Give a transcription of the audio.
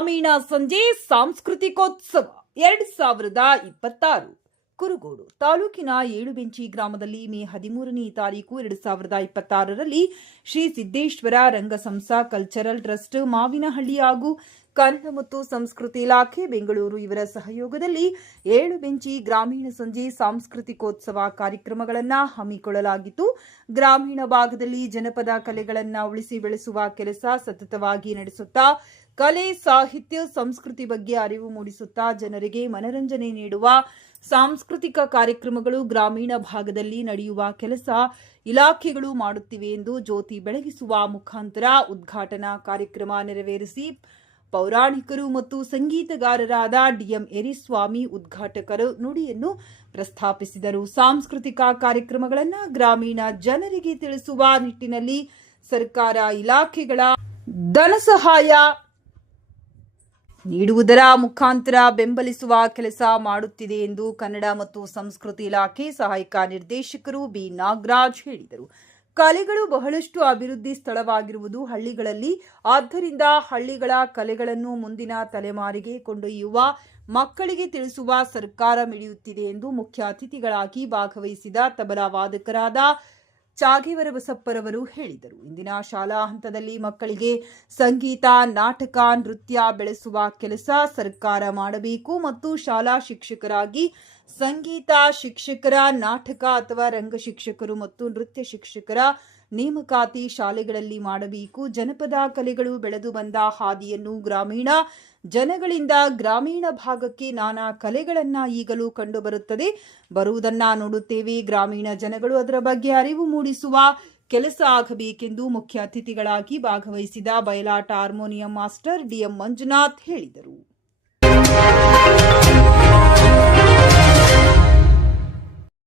ಗ್ರಾಮೀಣ ಸಂಜೆ ಸಾಂಸ್ಕೃತಿಕೋತ್ಸವ 2026 ಕುರುಗೋಡು ತಾಲೂಕಿನ ಏಳುಬೆಂಚಿ ಗ್ರಾಮದಲ್ಲಿ ಮೇ 13ನೇ ತಾರೀಕು 2026ರಲ್ಲಿ ಶ್ರೀ ಸಿದ್ದೇಶ್ವರ ರಂಗಸಂಸ ಕಲ್ಚರಲ್ ಟ್ರಸ್ಟ್ ಮಾವಿನಹಳ್ಳಿ ಹಾಗೂ ಕನ್ನಡ ಮತ್ತು ಸಂಸ್ಕೃತಿ ಇಲಾಖೆ ಬೆಂಗಳೂರು ಇವರ ಸಹಯೋಗದಲ್ಲಿ ಏಳುಬೆಂಚಿ ಗ್ರಾಮೀಣ ಸಂಜೆ ಸಾಂಸ್ಕೃತಿಕೋತ್ಸವ ಕಾರ್ಯಕ್ರಮಗಳನ್ನು ಹಮ್ಮಿಕೊಳ್ಳಲಾಗಿತ್ತು. ಗ್ರಾಮೀಣ ಭಾಗದಲ್ಲಿ ಜನಪದ ಕಲೆಗಳನ್ನು ಉಳಿಸಿ ಬೆಳೆಸುವ ಕೆಲಸ ಸತತವಾಗಿ ನಡೆಸುತ್ತಾ ಕಲೆ, ಸಾಹಿತ್ಯ, ಸಂಸ್ಕೃತಿ ಬಗ್ಗೆ ಅರಿವು ಮೂಡಿಸುತ್ತಾ ಜನರಿಗೆ ಮನರಂಜನೆ ನೀಡುವ ಸಾಂಸ್ಕೃತಿಕ ಕಾರ್ಯಕ್ರಮಗಳು ಗ್ರಾಮೀಣ ಭಾಗದಲ್ಲಿ ನಡೆಯುವ ಕೆಲಸ ಇಲಾಖೆಗಳು ಮಾಡುತ್ತಿವೆ ಎಂದು ಜ್ಯೋತಿ ಬೆಳಗಿಸುವ ಮುಖಾಂತರ ಉದ್ಘಾಟನಾ ಕಾರ್ಯಕ್ರಮ ನೆರವೇರಿಸಿ ಪೌರಾಣಿಕರು ಮತ್ತು ಸಂಗೀತಗಾರರಾದ ಡಿಎಂ ಎರಿಸ್ವಾಮಿ ಉದ್ಘಾಟಕರು ನುಡಿಯನ್ನು ಪ್ರಸ್ತಾಪಿಸಿದರು. ಸಾಂಸ್ಕೃತಿಕ ಕಾರ್ಯಕ್ರಮಗಳನ್ನು ಗ್ರಾಮೀಣ ಜನರಿಗೆ ತಿಳಿಸುವ ನಿಟ್ಟಿನಲ್ಲಿ ಸರ್ಕಾರ ಇಲಾಖೆಗಳ ಧನಸಹಾಯ ನೀಡುವುದರ ಮುಖಾಂತರ ಬೆಂಬಲಿಸುವ ಕೆಲಸ ಮಾಡುತ್ತಿದೆ ಎಂದು ಕನ್ನಡ ಮತ್ತು ಸಂಸ್ಕೃತಿ ಇಲಾಖೆ ಸಹಾಯಕ ನಿರ್ದೇಶಕರು ಬಿ ನಾಗರಾಜ್ ಹೇಳಿದರು. ಕಲೆಗಳು ಬಹಳಷ್ಟು ಅಭಿವೃದ್ಧಿ ಸ್ಥಳವಾಗಿರುವುದು ಹಳ್ಳಿಗಳಲ್ಲಿ. ಆದ್ದರಿಂದ ಹಳ್ಳಿಗಳ ಕಲೆಗಳನ್ನು ಮುಂದಿನ ತಲೆಮಾರಿಗೆ ಕೊಂಡೊಯ್ಯುವ ಮಕ್ಕಳಿಗೆ ತಿಳಿಸುವ ಸರ್ಕಾರ ಮಿಡಿಯುತ್ತಿದೆ ಎಂದು ಮುಖ್ಯ ಅತಿಥಿಗಳಾಗಿ ಭಾಗವಹಿಸಿದ ತಬಲಾ ವಾದಕರಾದ ಚಾಗೇವರ ಬಸಪ್ಪರವರು ಹೇಳಿದರು. ಇಂದಿನ ಶಾಲಾ ಹಂತದಲ್ಲಿ ಮಕ್ಕಳಿಗೆ ಸಂಗೀತ, ನಾಟಕ, ನೃತ್ಯ ಬೆಳೆಸುವ ಕೆಲಸ ಸರ್ಕಾರ ಮಾಡಬೇಕು ಮತ್ತು ಶಾಲಾ ಶಿಕ್ಷಕರಾಗಿ ಸಂಗೀತ ಶಿಕ್ಷಕರ, ನಾಟಕ ಅಥವಾ ರಂಗ ಶಿಕ್ಷಕರು ಮತ್ತು ನೃತ್ಯ ಶಿಕ್ಷಕರ ನೇಮಕಾತಿ ಶಾಲೆಗಳಲ್ಲಿ ಮಾಡಬೇಕು. ಜನಪದ ಕಲೆಗಳು ಬೆಳೆದು ಬಂದ ಹಾದಿಯನ್ನು ಗ್ರಾಮೀಣ ಜನಗಳಿಂದ ಗ್ರಾಮೀಣ ಭಾಗಕ್ಕೆ ನಾನಾ ಕಲೆಗಳನ್ನ ಈಗಲೂ ಬರುವುದನ್ನ ನೋಡುತ್ತೇವೆ. ಗ್ರಾಮೀಣ ಜನಗಳು ಅದರ ಬಗ್ಗೆ ಅರಿವು ಮೂಡಿಸುವ ಕೆಲಸ ಆಗಬೇಕೆಂದು ಮುಖ್ಯ ಅತಿಥಿಗಳಾಗಿ ಭಾಗವಹಿಸಿದ ಬಯಲಾಟ ಹಾರ್ಮೋನಿಯಂ ಮಾಸ್ಟರ್ ಡಿಎಂ ಮಂಜುನಾಥ್ ಹೇಳಿದರು.